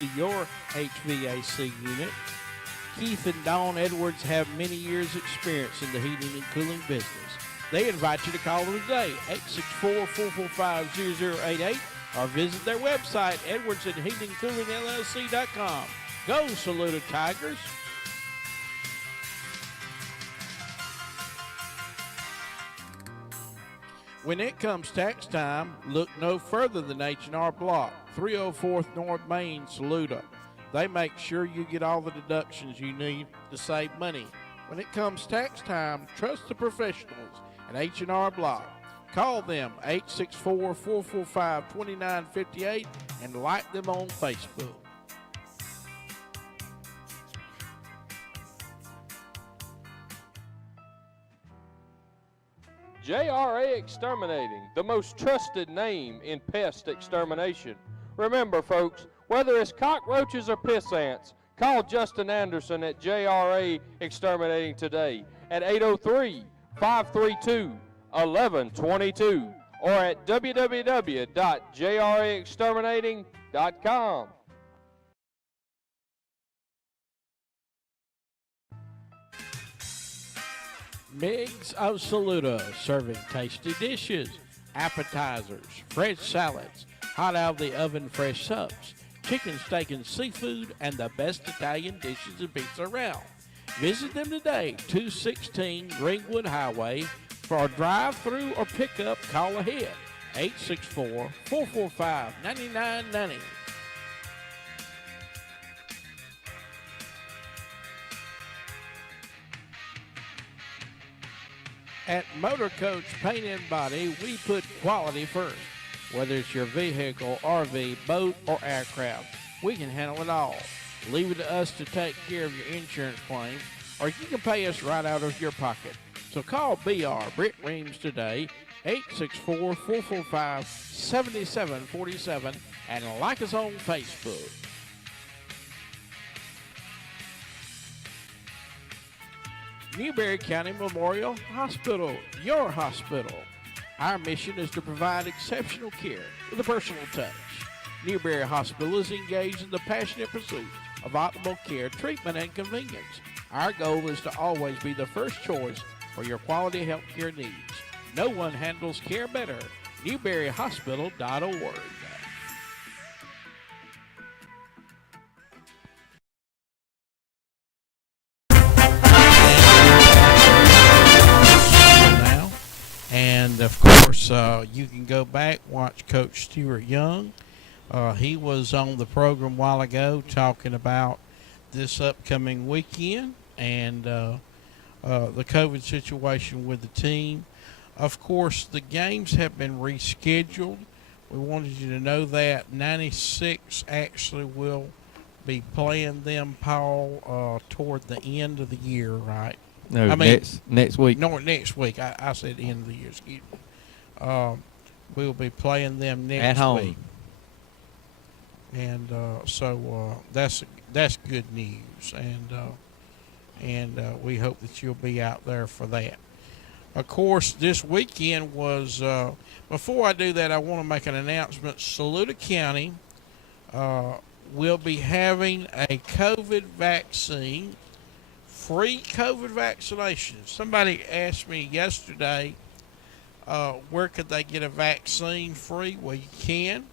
your HVAC unit. Keith and Dawn Edwards have many years' experience in the heating and cooling business. They invite you to call them today, 864-445-0088, or visit their website, edwardsandheatingcoolingllc.com. Go Saluda Tigers! When it comes tax time, look no further than H&R Block, 304th North Main, Saluda. They make sure you get all the deductions you need to save money. When it comes tax time, trust the professionals at H&R Block. Call them 864-445-2958 and like them on Facebook. JRA Exterminating, the most trusted name in pest extermination. Remember, folks, whether it's cockroaches or piss ants, call Justin Anderson at JRA Exterminating today at 803-532-1122 or at www.jraexterminating.com. MIGS of Saluda, serving tasty dishes, appetizers, fresh salads, hot out of the oven fresh subs, chicken, steak, and seafood, and the best Italian dishes and pizza around. Visit them today, 216 Greenwood Highway. For a drive-through or pickup, call ahead, 864-445-9990. At Motor Coach Paint and Body, we put quality first. Whether it's your vehicle, RV, boat, or aircraft, we can handle it all. Leave it to us to take care of your insurance claim, or you can pay us right out of your pocket. So call BR Britt Reams today, 864-445-7747, and like us on Facebook. Newberry County Memorial Hospital, your hospital. Our mission is to provide exceptional care with a personal touch. Newberry Hospital is engaged in the passionate pursuit of optimal care, treatment, and convenience. Our goal is to always be the first choice for your quality health care needs. No one handles care better. NewberryHospital.org. And of course, you can go back, watch Coach Stewart Young. He was on the program a while ago talking about this upcoming weekend and the COVID situation with the team. Of course, the games have been rescheduled. We wanted you to know that 96 actually will be playing them, Paul, toward the end of the year, right? No, I mean, next week. No, next week. I said end of the year. Excuse me. We'll be playing them next at home week, and so that's good news, and we hope that you'll be out there for that. Of course, this weekend was. Before I do that, I want to make an announcement. Saluda County will be having a COVID vaccine. Free COVID vaccination. Somebody asked me yesterday, where could they get a vaccine free? Well, you can.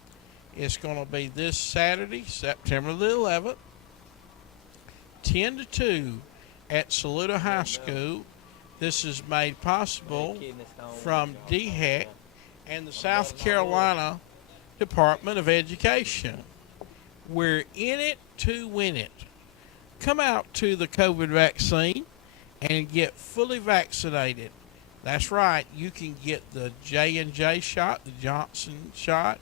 It's going to be this Saturday, September the 11th, 10 to 2 at Saluda High School. This is made possible from DHEC and the South Carolina Department of Education. We're in it to win it. Come out to the COVID vaccine and get fully vaccinated. That's right. You can get the J&J shot, the Johnson shot.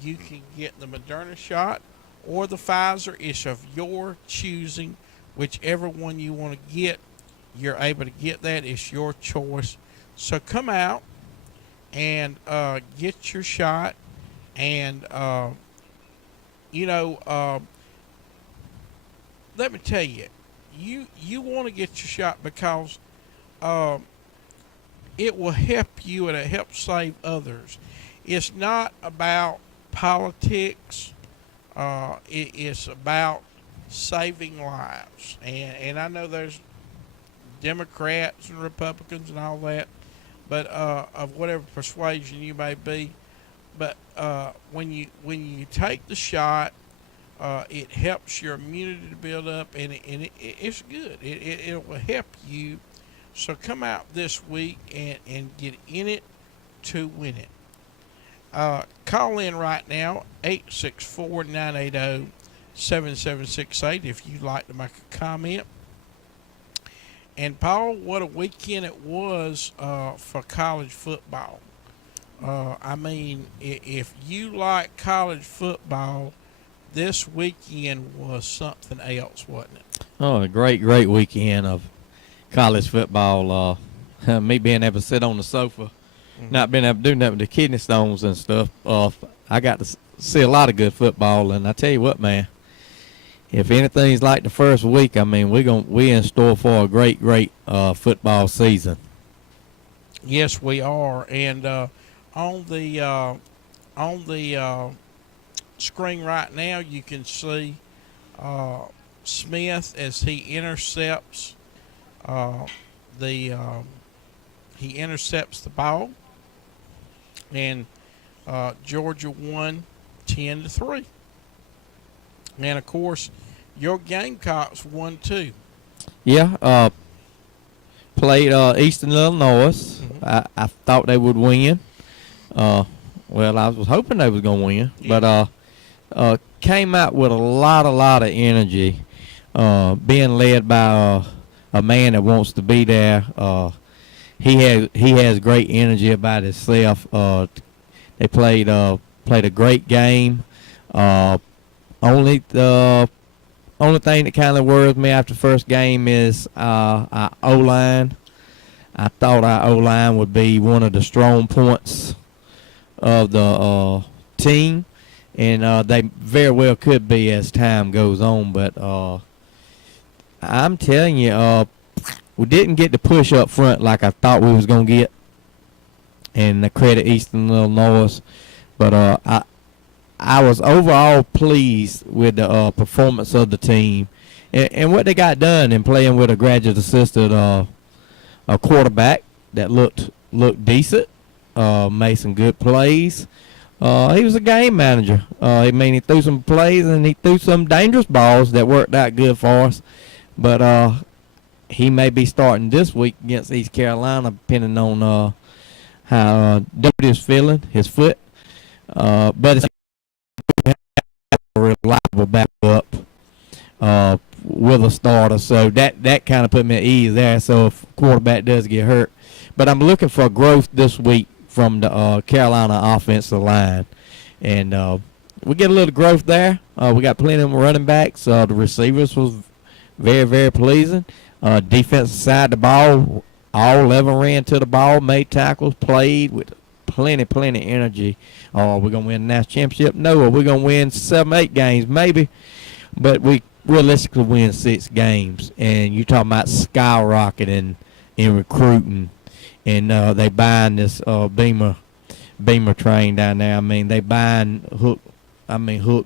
You can get the Moderna shot or the Pfizer. It's of your choosing. Whichever one you want to get, you're able to get that. It's your choice. So come out and get your shot. And, let me tell you, you want to get your shot because it will help you and it helps save others. It's not about politics. it's about saving lives. And I know there's Democrats and Republicans and all that, but of whatever persuasion you may be. But when you take the shot, it helps your immunity to build up, and it's good. It will help you. So come out this week and get in it to win it. Call in right now, 864-980-7768 if you'd like to make a comment. And Paul, what a weekend it was for college football. I mean, if you like college football, this weekend was something else, wasn't it? Oh, a great weekend of college football. Me being able to sit on the sofa, not being able to do nothing with the kidney stones and stuff. I got to see a lot of good football, and I tell you what, man. If anything's like the first week, I mean, we in store for a great football season. Yes, we are. And on the screen right now, you can see Smith as he intercepts the ball, and Georgia won 10-3. And of course, your Gamecocks won too. Yeah, played Eastern Illinois. Mm-hmm. I thought they would win. Well, I was hoping they was gonna win, Yeah. but came out with a lot of energy. Being led by a man that wants to be there. He has great energy about himself. They played a great game. Only thing that kind of worries me after the first game is our O-line. I thought our O-line would be one of the strong points of the team, and they very well could be as time goes on. But I'm telling you, we didn't get the push up front like I thought we was going to get, and I credit Eastern Illinois. But I was overall pleased with the performance of the team and what they got done in playing with a graduate assistant a quarterback that looked decent, made some good plays. He was a game manager. He threw some plays and he threw some dangerous balls that worked out good for us. But he may be starting this week against East Carolina, depending on how Doty is feeling, his foot. But it's a reliable backup with a starter, so that kind of put me at ease there. So if quarterback does get hurt, but I'm looking for growth this week from the Carolina offensive line, and we get a little growth there. We got plenty of running backs. The receivers was very pleasing. Defensive side of the ball, all 11 ran to the ball, made tackles, played with plenty energy. We're going to win the national championship? No. We're going to win 7-8 games? Maybe. But we realistically win 6 games. And you're talking about skyrocketing in recruiting. And they buying this Beamer train down there. I mean, they buying hook,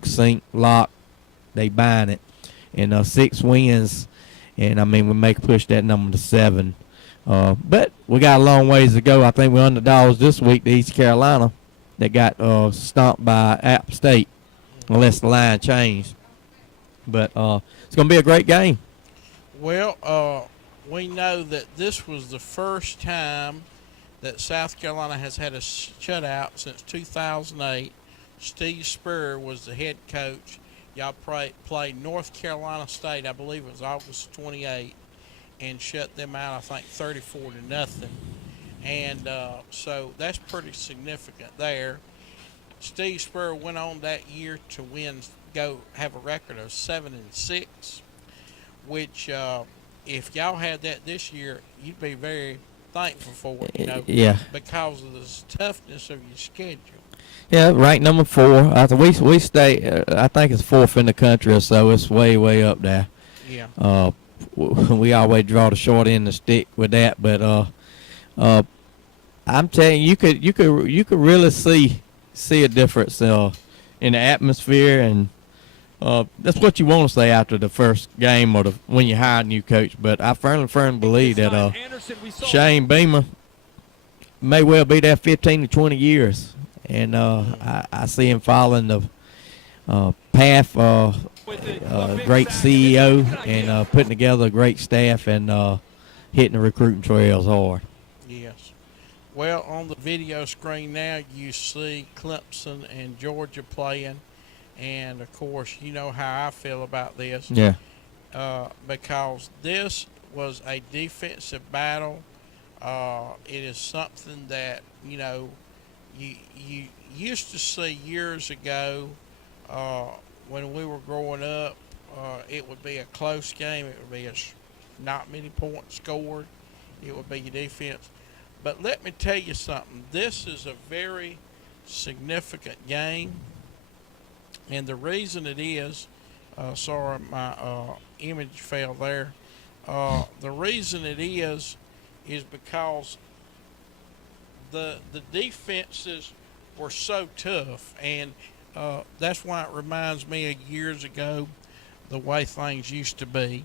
sink, lock. They buying it. And 6 wins. And, I mean, we make push that number to 7. But we got a long ways to go. I think we're underdogs this week to East Carolina. They got stomped by App State, unless the line changed. But it's going to be a great game. Well, we know that this was the first time that South Carolina has had a shutout since 2008. Steve Spurrier was the head coach. Y'all played North Carolina State, I believe it was August 28th, and shut them out, I think, 34-0. And so that's pretty significant there. Steve Spurrier went on that year to have a record of 7-6, which if y'all had that this year, you'd be very thankful for it, Yeah. because of the toughness of your schedule. Yeah, ranked number 4. I think we stay. I think it's 4th in the country or so. It's way up there. Yeah. We always draw the short end of the stick with that, but I'm telling you, you could really see a difference in the atmosphere, and That's what you want to say after the first game or when you hire a new coach. But I firmly believe that Shane Beamer may well be there 15 to 20 years. And I see him following the path great CEO and putting together a great staff and hitting the recruiting trails hard. Yes. Well, on the video screen now, you see Clemson and Georgia playing. And, of course, you know how I feel about this. Yeah. Because this was a defensive battle. It is something that, you know, you used to see years ago when we were growing up. It would be a close game. It would be not many points scored. It would be your defense. But let me tell you something. This is a very significant game. And the reason it is, sorry, my image fell there. The reason it is because the defenses were so tough, and that's why it reminds me of years ago, the way things used to be.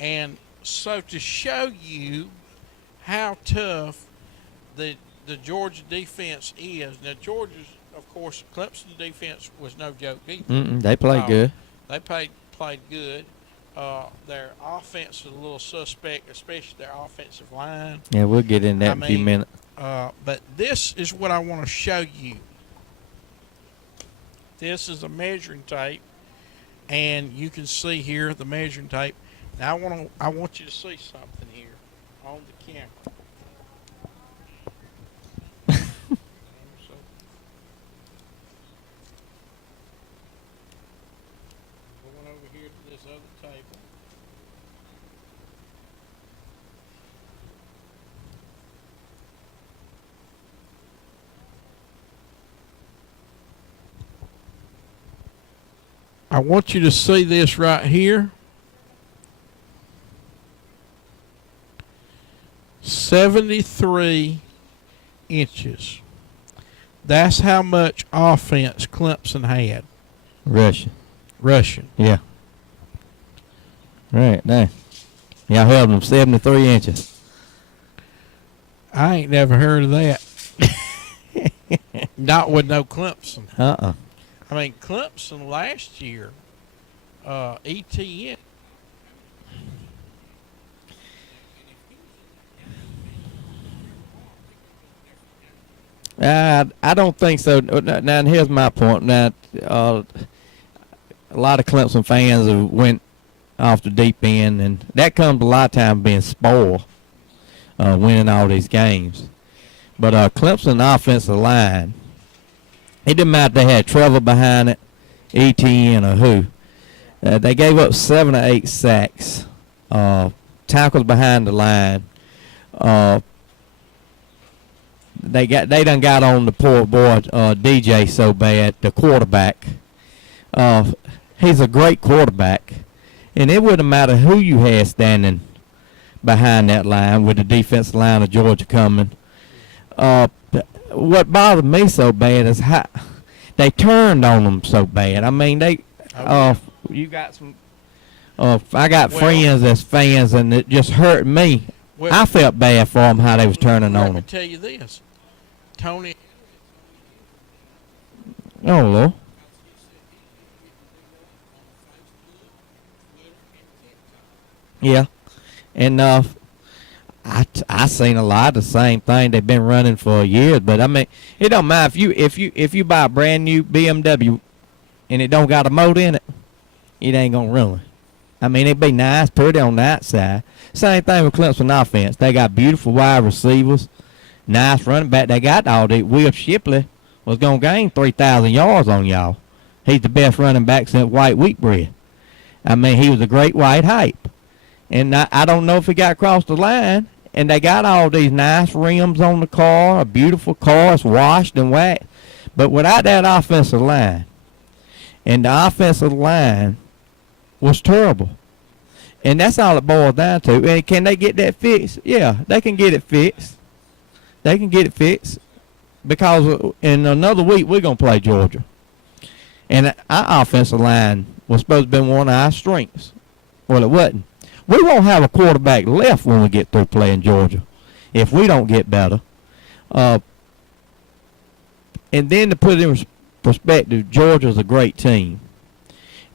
And so to show you how tough the Georgia defense is, now Georgia's, of course, Clemson defense was no joke either. They played good. They played good. Their offense is a little suspect, especially their offensive line. Yeah, we'll get in that in a few minutes. But this is what I want to show you. This is a measuring tape, and you can see here the measuring tape. Now I want you to see something here on the camera. This other table. I want you to see this right here. 73 inches. That's how much offense Clemson had. Russian. Yeah. Right there. Y'all held them 73 inches. I ain't never heard of that. Not with no Clemson. I mean, Clemson last year, ETN. I don't think so. Now, and here's my point. Now, a lot of Clemson fans have went off the deep end, and that comes a lot of times being spoiled, winning all these games. But Clemson offensive line, it didn't matter if they had Trevor behind it, ETN or who. They gave up 7 or 8 sacks, tackles behind the line. They done got on the poor boy DJ so bad, the quarterback. He's a great quarterback. And it wouldn't matter who you had standing behind that line with the defensive line of Georgia coming. What bothered me so bad is how they turned on them so bad. I mean, you got some. I got friends that's fans, and it just hurt me. I felt bad for them how they was turning on them. Let me tell you this, Tony. Oh Lord. Yeah, and I seen a lot of the same thing. They've been running for years, but I mean, it don't matter if you buy a brand new BMW and it don't got a motor in it, it ain't gonna run. I mean, it'd be nice, pretty on the outside. Same thing with Clemson offense. They got beautiful wide receivers, nice running back. They got all the. Will Shipley was gonna gain 3,000 yards on y'all. He's the best running back since White Wheat Bread. I mean, he was a great white hype. And I don't know if he got across the line. And they got all these nice rims on the car, a beautiful car. It's washed and waxed. But without that offensive line, and the offensive line was terrible. And that's all it boils down to. And can they get that fixed? Yeah, they can get it fixed. They can get it fixed. Because in another week, we're going to play Georgia. And our offensive line was supposed to be one of our strengths. Well, it wasn't. We won't have a quarterback left when we get through playing Georgia if we don't get better. And then to put it in perspective, Georgia's a great team.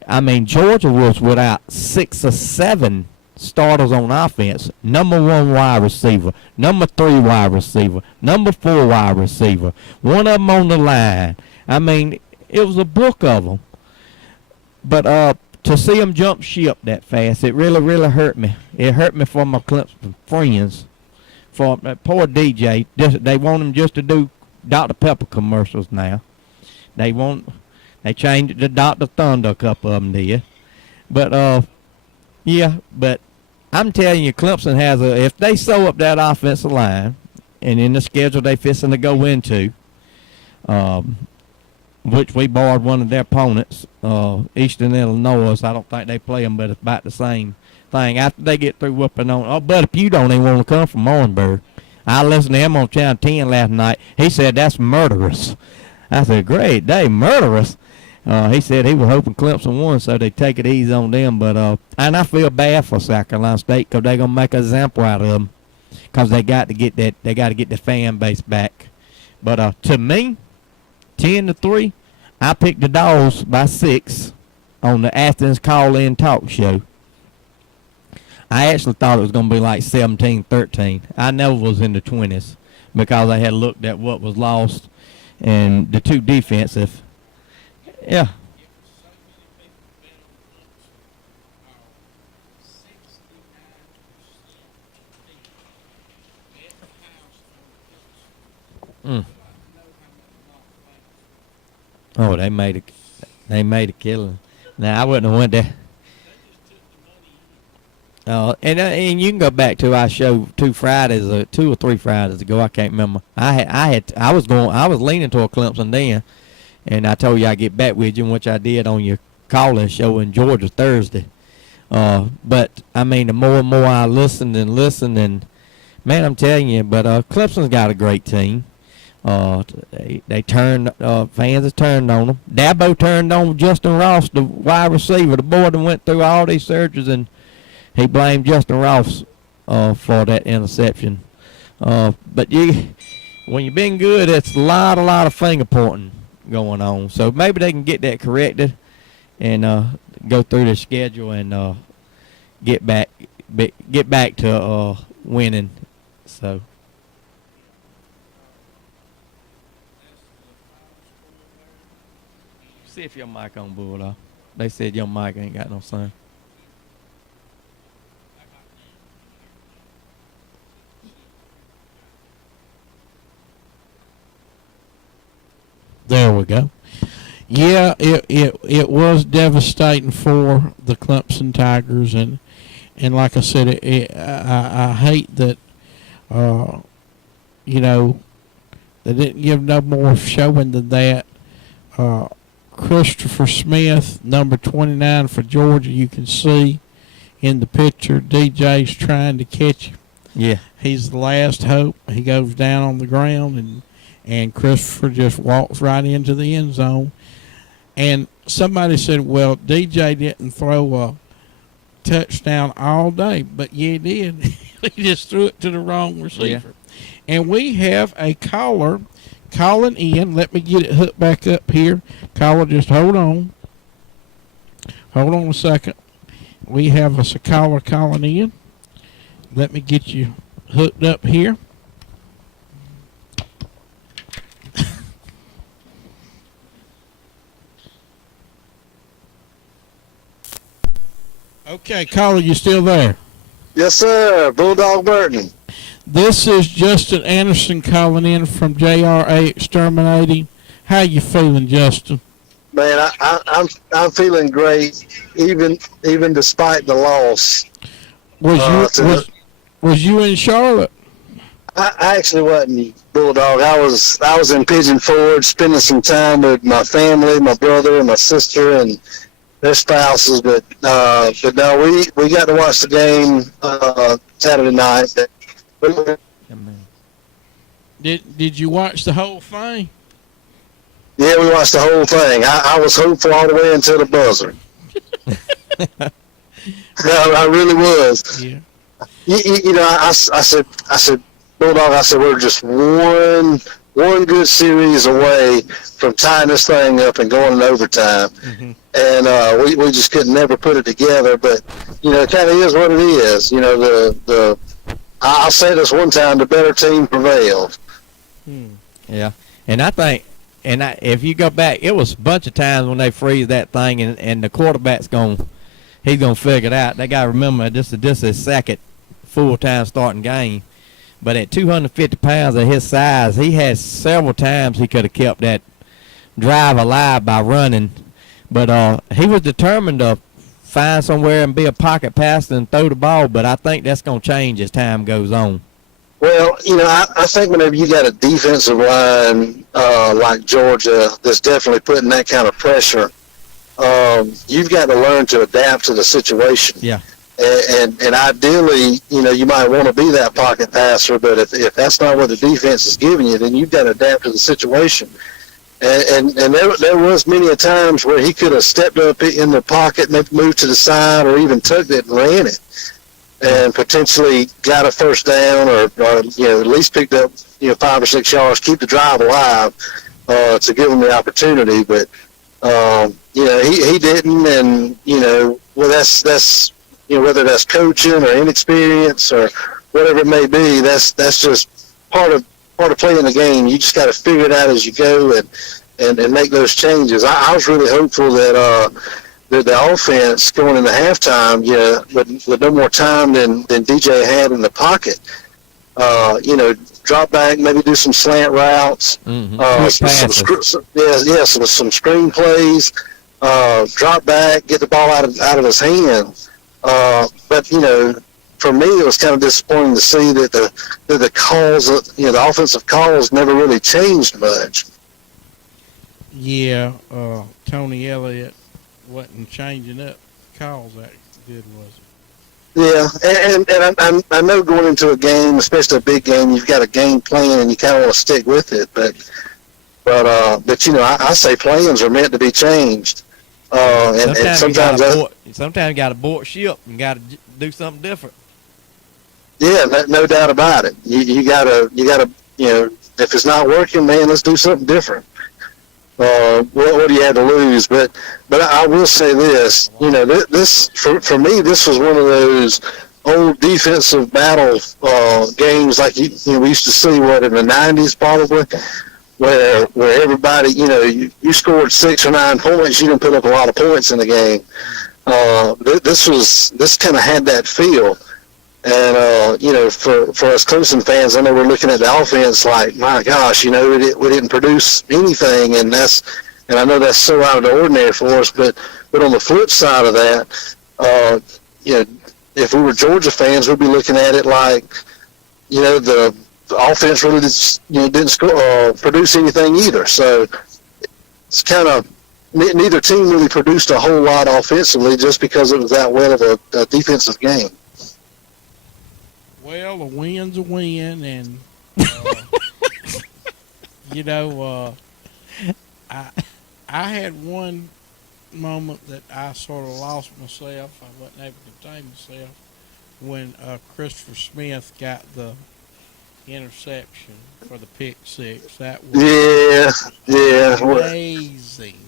I mean, Georgia was without 6 or 7 starters on offense. Number 1 wide receiver, number 3 wide receiver, number 4 wide receiver, one of them on the line. I mean, it was a book of them. But to see them jump ship that fast, it really, really hurt me. It hurt me for my Clemson friends. For poor DJ, they want him just to do Dr. Pepper commercials now. They changed it to Dr. Thunder, a couple of them did. But, yeah, but I'm telling you, Clemson has if they sew up that offensive line, and in the schedule they fixing to go into, which we borrowed one of their opponents, Eastern Illinois. I don't think they play them, but it's about the same thing. After they get through whooping on, Buddy Pugh don't even want to come from Orangeburg. I listened to him on Channel 10 last night. He said that's murderous. I said, great day, murderous. He said he was hoping Clemson won, so they take it easy on them. But and I feel bad for South Carolina State because they're gonna make an example out of them because they got to get that. They got to get the fan base back. But to me, 10-3, I picked the Dogs by 6 on the Athens Call-In Talk Show. I actually thought it was going to be like 17-13. I never was in the 20s because I had looked at what was lost and the two defensive. Yeah. Oh, they made a killing. Now I wouldn't have went there. And you can go back to our show 2 or 3 Fridays ago. I can't remember. I was leaning toward Clemson then, and I told you I'd get back with you, which I did on your call-in show in Georgia Thursday. But I mean, the more and more I listened, and man, I'm telling you, but Clemson's got a great team. They turned, fans have turned on them. Dabo turned on Justin Ross, the wide receiver, the boy that went through all these surgeries, and he blamed Justin Ross for that interception. But when you've been good, it's a lot of finger pointing going on. So maybe they can get that corrected and go through the schedule and get back to winning. So. See if your mic on, Bulldog. They said your mic ain't got no sound. There we go. Yeah, it was devastating for the Clemson Tigers, and like I said, I hate that they didn't give no more showing than that. Christopher Smith, number 29 for Georgia, you can see in the picture. DJ's trying to catch him. Yeah. He's the last hope. He goes down on the ground, and Christopher just walks right into the end zone. And somebody said, well, DJ didn't throw a touchdown all day. But yeah, he did. He just threw it to the wrong receiver. Yeah. And we have a caller calling in. Let me get it hooked back up here. Caller, just hold on. Hold on a second. We have a caller calling in. Let me get you hooked up here. Okay, caller, you still there? Yes, sir. Bulldog Burton. This is Justin Anderson calling in from JRA Exterminating. How you feeling, Justin? Man, I'm feeling great, even despite the loss. Was you in Charlotte? I actually wasn't, Bulldog. I was in Pigeon Forge, spending some time with my family, my brother and my sister and their spouses. But no, we got to watch the game Saturday night. Did you watch the whole thing? Yeah, we watched the whole thing. I was hopeful all the way until the buzzer. No, I really was. Yeah. You know, I said, Bulldog, I said, we're just one good series away from tying this thing up and going in overtime. Mm-hmm. And we just could never put it together. But, you know, it kind of is what it is. You know, I'll say this one time, the better team prevailed. Yeah, and I think, if you go back, it was a bunch of times when they freeze that thing, and the quarterback's he's gonna figure it out. They gotta remember this is his second full-time starting game, but at 250 pounds of his size, he had several times he could have kept that drive alive by running, but he was determined to find somewhere and be a pocket passer and throw the ball. But I think that's gonna change as time goes on. Well, you know, I think whenever you got a defensive line like Georgia that's definitely putting that kind of pressure, you've got to learn to adapt to the situation. Yeah. And ideally, you know, you might want to be that pocket passer, but if that's not what the defense is giving you, then you've got to adapt to the situation. And there was many a times where he could have stepped up in the pocket, maybe moved to the side, or even tugged it and ran it, and potentially got a first down, or you know, at least picked up, you know, 5 or 6 yards, keep the drive alive, to give him the opportunity. But you know, he didn't, and you know, well, that's you know, whether that's coaching or inexperience or whatever it may be, that's just part of playing the game. You just got to figure it out as you go and make those changes. I was really hopeful that the offense going into halftime, with no more time than DJ had in the pocket, you know, drop back, maybe do some slant routes, some screen plays, drop back, get the ball out of his hands. But you know, for me, it was kind of disappointing to see that the calls, you know, the offensive calls never really changed much. Yeah, Tony Elliott wasn't changing up calls that good, was it? Yeah, and I know going into a game, especially a big game, you've got a game plan and you kind of want to stick with it. But you know, I say plans are meant to be changed. And sometimes you got to abort ship and got to do something different. Yeah, no doubt about it. You gotta, you know, if it's not working, man, let's do something different. What do you have to lose? But I will say this, you know, this for me, this was one of those old defensive battle games like you know, we used to see in the 90s probably, where everybody, you know, you scored 6 or 9 points, you didn't put up a lot of points in the game. This kind of had that feel. And, you know, for us Clemson fans, I know we're looking at the offense like, my gosh, you know, we didn't produce anything, and I know that's so out of the ordinary for us, but on the flip side of that, you know, if we were Georgia fans, we'd be looking at it like, you know, the offense really didn't produce anything either. So it's kind of, neither team really produced a whole lot offensively just because it was that well of a defensive game. Well, a win's a win, and you know, I had one moment that I sort of lost myself. I wasn't able to contain myself when Christopher Smith got the interception for the pick six. That was amazing.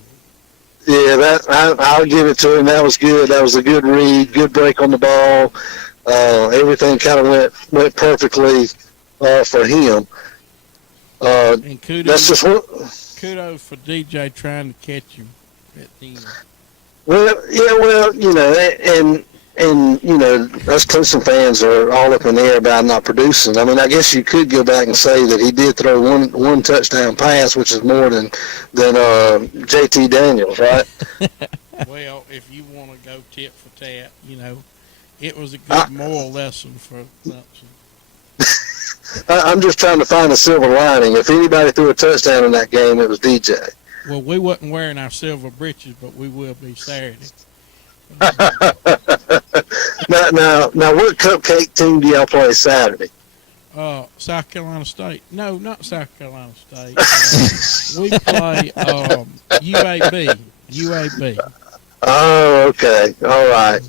Yeah, I'll give it to him. That was good. That was a good read, good break on the ball. Everything kind of went perfectly for him. And kudos, that's just what. Kudos for DJ trying to catch him at the end. Well, you know, and you know, us Clemson fans are all up in the air about not producing. I mean, I guess you could go back and say that he did throw one touchdown pass, which is more than JT Daniels, right? Well, if you want to go tit for tat, you know, it was a good moral lesson for Clemson. I'm just trying to find a silver lining. If anybody threw a touchdown in that game, it was DJ. Well, we wasn't wearing our silver breeches, but we will be Saturday. Now, what cupcake team do y'all play Saturday? South Carolina State. No, not South Carolina State. We play UAB. Oh, okay. All right.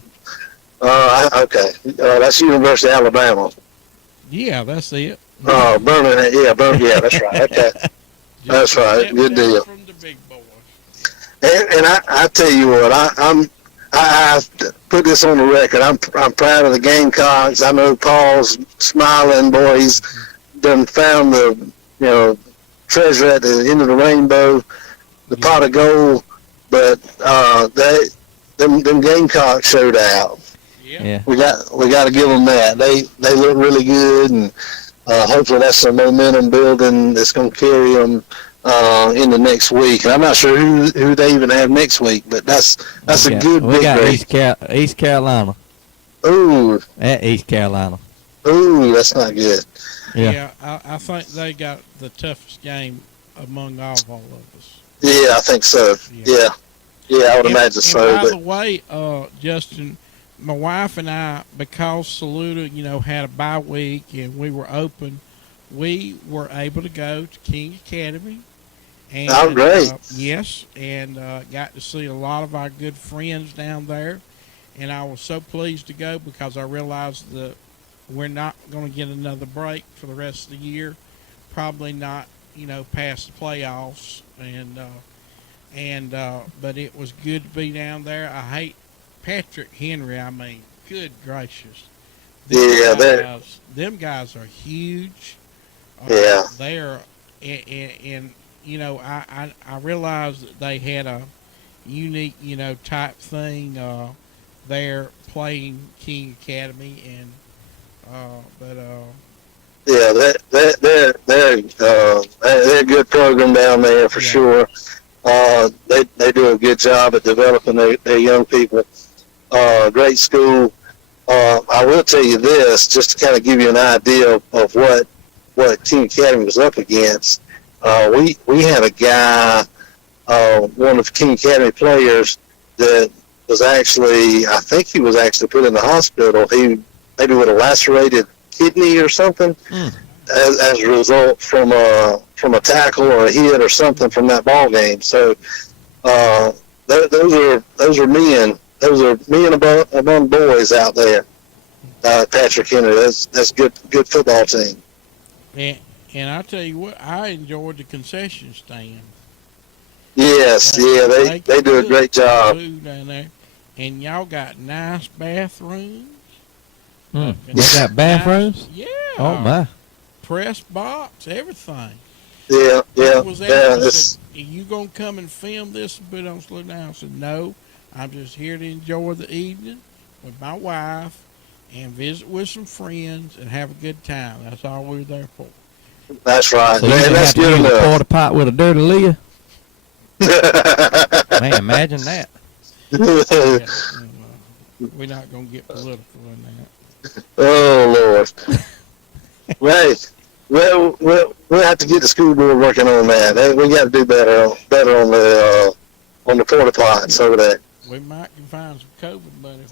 Okay. That's University of Alabama. Yeah, that's it. Oh, Birmingham. Yeah, yeah, that's right. Okay. That's right. Good deal. From the big boys. And I tell you what, I put this on the record. I'm proud of the Gamecocks. I know Paul's smiling. Boy, he's done found the treasure at the end of the rainbow, the pot of gold. But them Gamecocks showed out. Yeah. We got to give them that. They look really good, and hopefully that's some momentum building that's going to carry them into next week. And I'm not sure who they even have next week, but that's a good we victory. got East Carolina. Ooh, At East Carolina. ooh, that's not good. Yeah. I think they got the toughest game among all of us. Yeah, I think so. Yeah, I would imagine so. By the But way, Justin, my wife and I, because Saluda, had a bye week and we were open, we were able to go to King Academy. And, oh, great. Yes, and got to see a lot of our good friends down there. And I was so pleased to go because I realized that we're not going to get another break for the rest of the year. Probably not, past the playoffs. But it was good to be down there. I hate Patrick Henry. I mean, good gracious. Them guys are huge. Yeah. They're and I realized that they had a unique type thing there playing King Academy yeah, they're a good program down there for sure. They do a good job at developing their young people. Great school. I will tell you this, just to kind of give you an idea of what King Academy was up against. We had a guy, one of King Academy players, that was actually, I think he was actually put in the hospital. He maybe with a lacerated kidney or something, as a result from a tackle or a hit or something from that ball game. So those are men. Those are men among boys out there. Patrick Henry, that's good football team. And I tell you what, I enjoyed the concession stand. Yes, they do a great job. Food down there, and y'all got nice bathrooms. They got bathrooms? Yeah. Oh, my. Press box, everything. Yeah. Said, are you going to come and film this and put it on Slow Down? I said, no, I'm just here to enjoy the evening with my wife and visit with some friends and have a good time. That's all we're there for. That's right. So you Man, that's have to good use a enough. porta pot with a dirty lid? Man, imagine that. We're not going to get political in that. Oh, Lord. We'll have to get the school board working on that. We got to do better on the porta pots over there. We might can find some COVID money.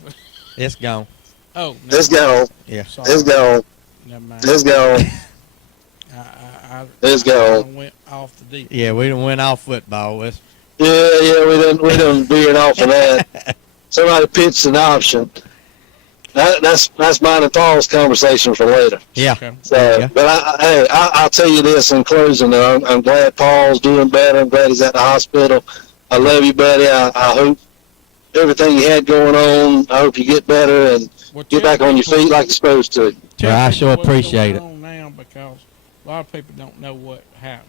It's gone. Oh, no. Let's go. Yeah. Sorry. Let's go. Never mind. Let's go. Let's go. I went off the deep. Yeah, we done went off football. Yeah, we done veered off of that. Somebody pitched an option. That's mine and Paul's conversation for later. Yeah. Okay. So, Yeah. but I'll tell you this in closing. I'm glad Paul's doing better. I'm glad he's at the hospital. I love you, buddy. I hope everything you had going on, I hope you get better and get back on your feet like you're supposed to. Well, I sure appreciate it. Now because a lot of people don't know what happened.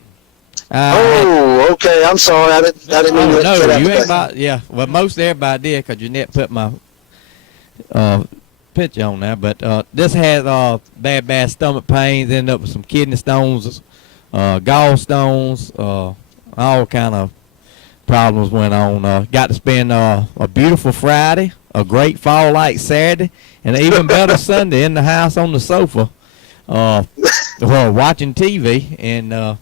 Okay. I'm sorry. I didn't mean to no, say that. you ain't about, yeah. Well, most everybody did because Jeanette put my picture on there. But this had bad stomach pains, ended up with some kidney stones, gallstones, all kind of problems went on. Got to spend a beautiful Friday, a great fall-like Saturday, and an even better Sunday in the house on the sofa watching TV. And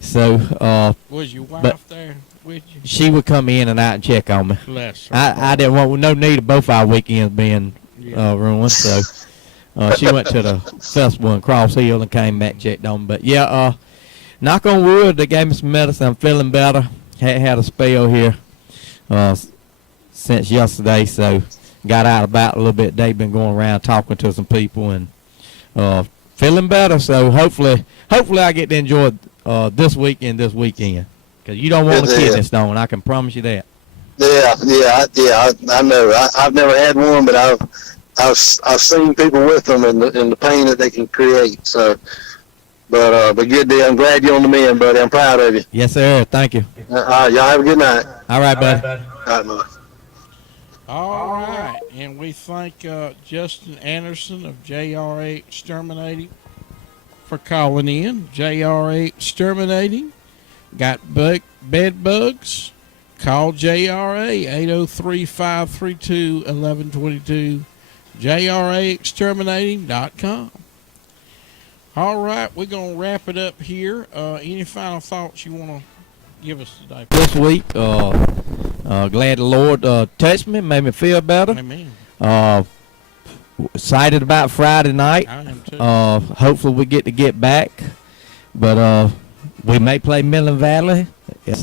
so was your wife there with you? she would come in and out and check on me. Bless her. I didn't want no need of both our weekends being ruined, so she went to the festival in Cross Hill and came back, checked on me. But yeah, knock on wood, they gave me some medicine. I'm feeling better. Had a spell here since yesterday, so got out about a little bit. They've been going around talking to some people and feeling better. So hopefully I get to enjoy this weekend because you don't want a kidney stone. I can promise you that. I know. I've never had one, but I've seen people with them and the pain that they can create. So, but good deal. I'm glad you're on the mend, buddy. I'm proud of you. Yes, sir. Thank you. All right, y'all have a good night. All right, buddy. All right, bye. All right, and we thank Justin Anderson of JRA Exterminating for calling in. JRA Exterminating got bed bugs. Call JRA 803-532-1122. JRAExterminating.com. All right, we're going to wrap it up here. Any final thoughts you want to give us today? This week, glad the Lord touched me, made me feel better. Amen. Excited about Friday night. I am too. Hopefully we get back. But we may play Midland Valley. But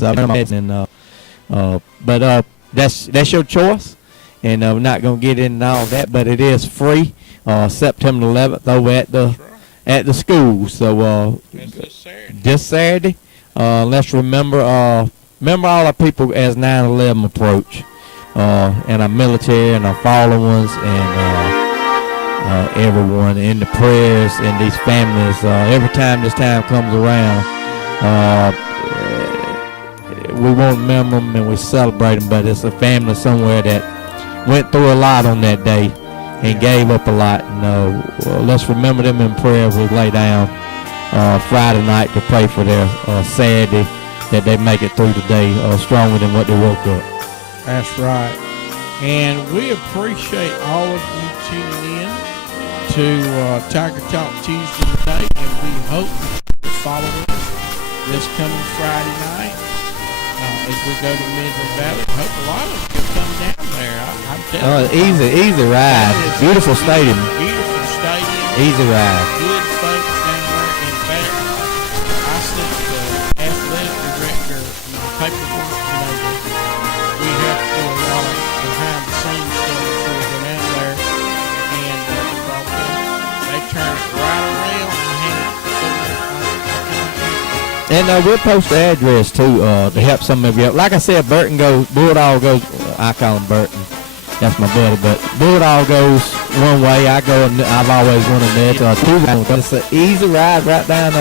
that's your choice. And we're not going to get into all that, but it is free. September 11th over at the school. So this Saturday. Let's remember all our people as 9/11 approach, and our military and our fallen ones, and everyone in the prayers and these families. Every time this time comes around, we won't remember them and we celebrate them, but it's a family somewhere that went through a lot on that day and gave up a lot. And let's remember them in prayer as we lay down Friday night to pray for their Saturday, that they make it through the day stronger than what they woke up. That's right. And we appreciate all of you tuning in to Tiger Talk Tuesday today, and we hope you'll follow us this coming Friday night as we go to Midland Valley. Hope a lot of us can come down there. I'm telling you. Easy ride. Beautiful stadium. Beautiful stadium. Easy ride. Good folks down there. In fact, I sent the athletic director my paperwork today that we have to do a lot of behind the scenes stuff before we go down there. And they turn it right around and hand it to me. And we'll post the address too to help some of you. Like I said, Bulldog goes. I call him Burton. That's my buddy. But Bulldog goes one way. I've always wanted that two. But it's an easy ride right down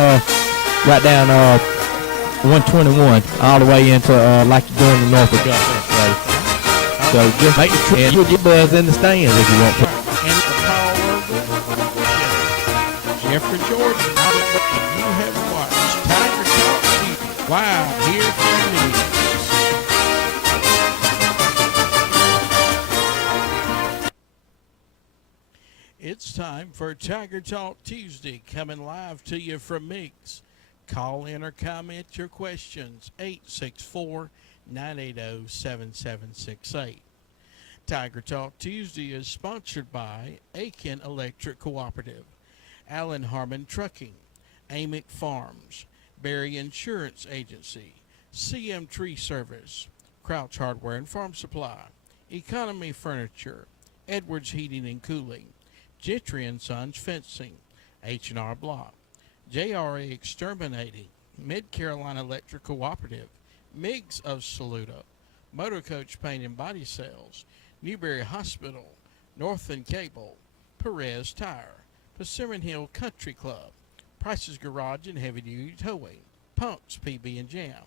121 all the way into like you're going to Norfolk. So just make the trip. You'll get buzz in the stands if you want to. And the power Jeffrey Jordan. And you have watched Tiger Talk TV live here from MIGS. It's time for Tiger Talk Tuesday, coming live to you from MIGS. Call in or comment your questions, 864-980-7768. Tiger Talk Tuesday is sponsored by Aiken Electric Cooperative, Allen Harmon Trucking, Amick Farms, Berry Insurance Agency, CM Tree Service, Crouch Hardware and Farm Supply, Economy Furniture, Edwards Heating and Cooling, Gentry & Sons Fencing, H&R Block, JRA Exterminating, Mid-Carolina Electric Cooperative, MIGS of Saluda, Motor Coach Paint and Body Sales, Newberry Hospital, Northland Cable, Perez Tire, Persimmon Hill Country Club, Price's Garage and Heavy Duty Towing, Punks PB and Jam,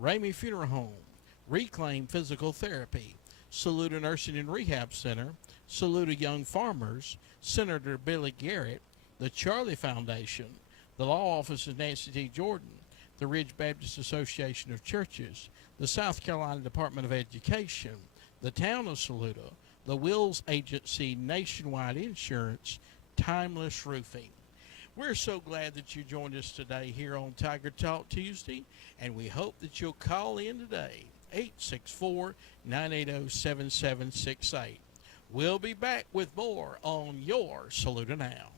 Ramey Funeral Home, Reclaim Physical Therapy, Saluda Nursing and Rehab Center, Saluda Young Farmers, Senator Billy Garrett, the Charlie Foundation, the Law Office of Nancy T. Jordan, the Ridge Baptist Association of Churches, the South Carolina Department of Education, the Town of Saluda, the Wills Agency Nationwide Insurance, Timeless Roofing. We're so glad that you joined us today here on Tiger Talk Tuesday, and we hope that you'll call in today, 864-980-7768. We'll be back with more on your Saluda Now.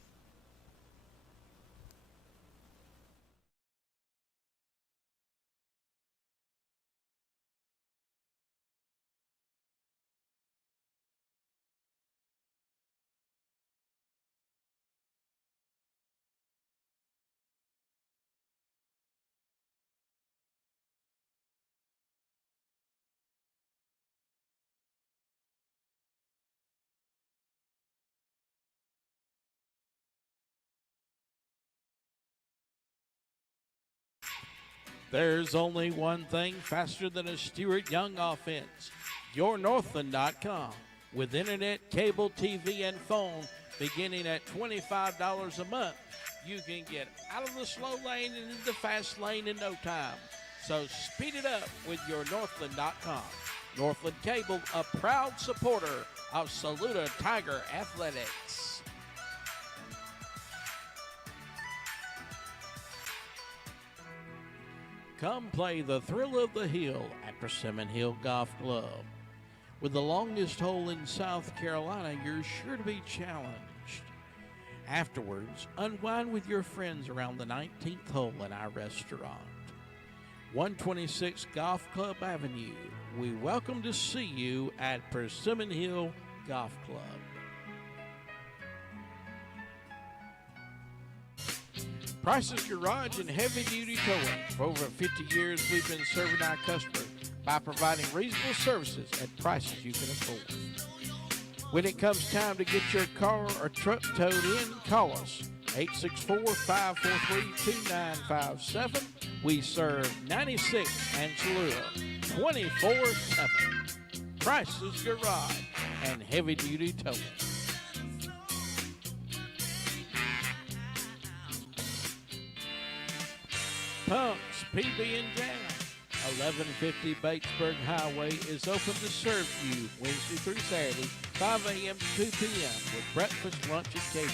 There's only one thing faster than a Stuart Young offense. YourNorthland.com. With internet, cable, TV, and phone beginning at $25 a month, you can get out of the slow lane and into the fast lane in no time. So speed it up with YourNorthland.com. Northland Cable, a proud supporter of Saluda Tiger Athletics. Come play the thrill of the hill at Persimmon Hill Golf Club. With the longest hole in South Carolina, you're sure to be challenged. Afterwards, unwind with your friends around the 19th hole in our restaurant. 126 Golf Club Avenue. We welcome to see you at Persimmon Hill Golf Club. Price's Garage and Heavy Duty Towing. For over 50 years, we've been serving our customers by providing reasonable services at prices you can afford. When it comes time to get your car or truck towed in, call us 864-543-2957. We serve 96 and Saluda 24/7. Price's Garage and Heavy Duty Towing. Punks PB and Jam. 1150 Batesburg Highway is open to serve you Wednesday through Saturday, 5 a.m. to 2 p.m. with breakfast, lunch, and catering.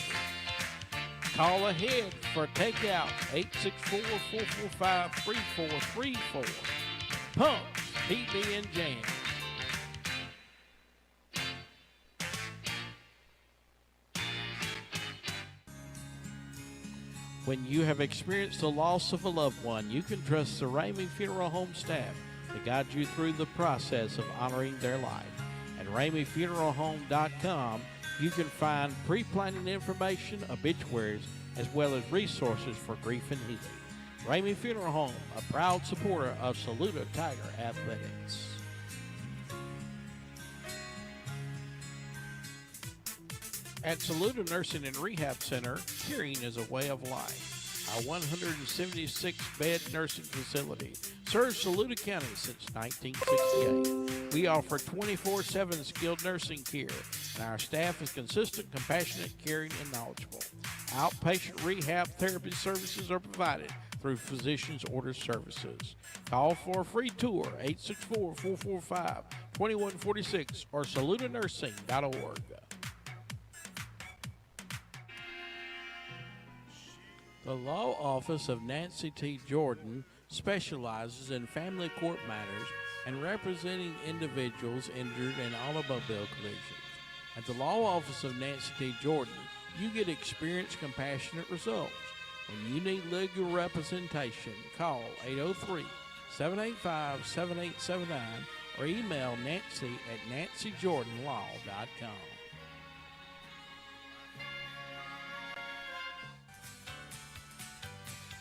Call ahead for takeout, 864-445-3434. Punks PB and Jam. When you have experienced the loss of a loved one, you can trust the Ramey Funeral Home staff to guide you through the process of honoring their life. At RameyFuneralHome.com, you can find pre-planning information, obituaries, as well as resources for grief and healing. Ramey Funeral Home, a proud supporter of Saluda Tiger Athletics. At Saluda Nursing and Rehab Center, caring is a way of life. Our 176-bed nursing facility serves Saluda County since 1968. We offer 24/7 skilled nursing care, and our staff is consistent, compassionate, caring, and knowledgeable. Outpatient rehab therapy services are provided through Physicians Order Services. Call for a free tour, 864-445-2146 or saludanursing.org. The Law Office of Nancy T. Jordan specializes in family court matters and representing individuals injured in automobile collisions. At the Law Office of Nancy T. Jordan, you get experienced, compassionate results. When you need legal representation, call 803-785-7879 or email Nancy at nancyjordanlaw.com.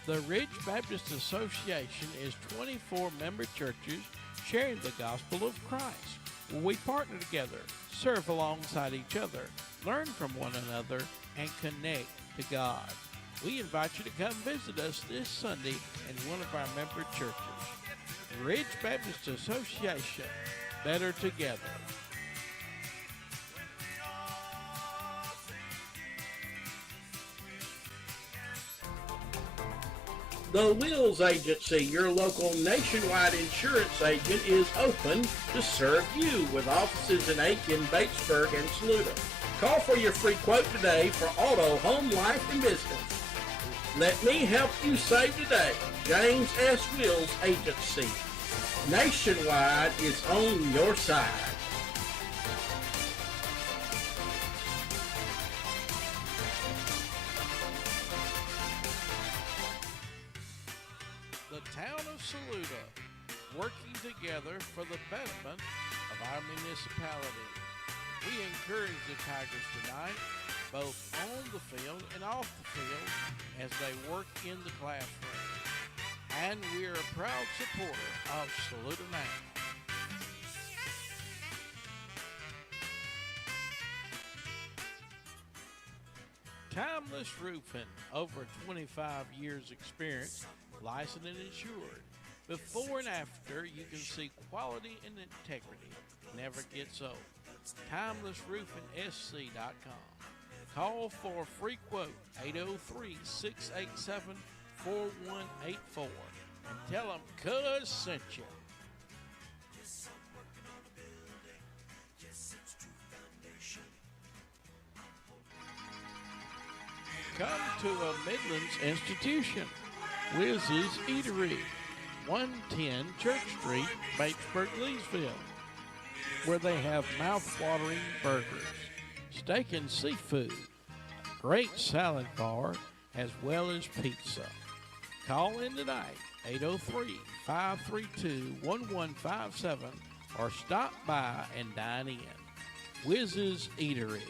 The Ridge Baptist Association is 24 member churches sharing the gospel of Christ. We partner together, serve alongside each other, learn from one another, and connect to God. We invite you to come visit us this Sunday in one of our member churches. Ridge Baptist Association, better together. The Wills Agency, your local nationwide insurance agent, is open to serve you with offices in Aiken, Batesburg, and Saluda. Call for your free quote today for auto, home, life, and business. Let me help you save today. James S. Wills Agency. Nationwide is on your side. The town of Saluda, working together for the betterment of our municipality. We encourage the Tigers tonight, both on the field and off the field, as they work in the classroom. And we are a proud supporter of Saluda now. Timeless Roofing, over 25 years experience, licensed and insured. Before and after, you can see quality and integrity never gets old. TimelessRoofingSC.com. Call for a free quote, 803-687-4184, and tell them Cuz sent you. Come to a Midlands institution, Wiz's Eatery, 110 Church Street, Batesburg, Leesville, where they have mouth-watering burgers, steak and seafood, great salad bar, as well as pizza. Call in tonight, 803-532-1157, or stop by and dine in. Wiz's Eatery.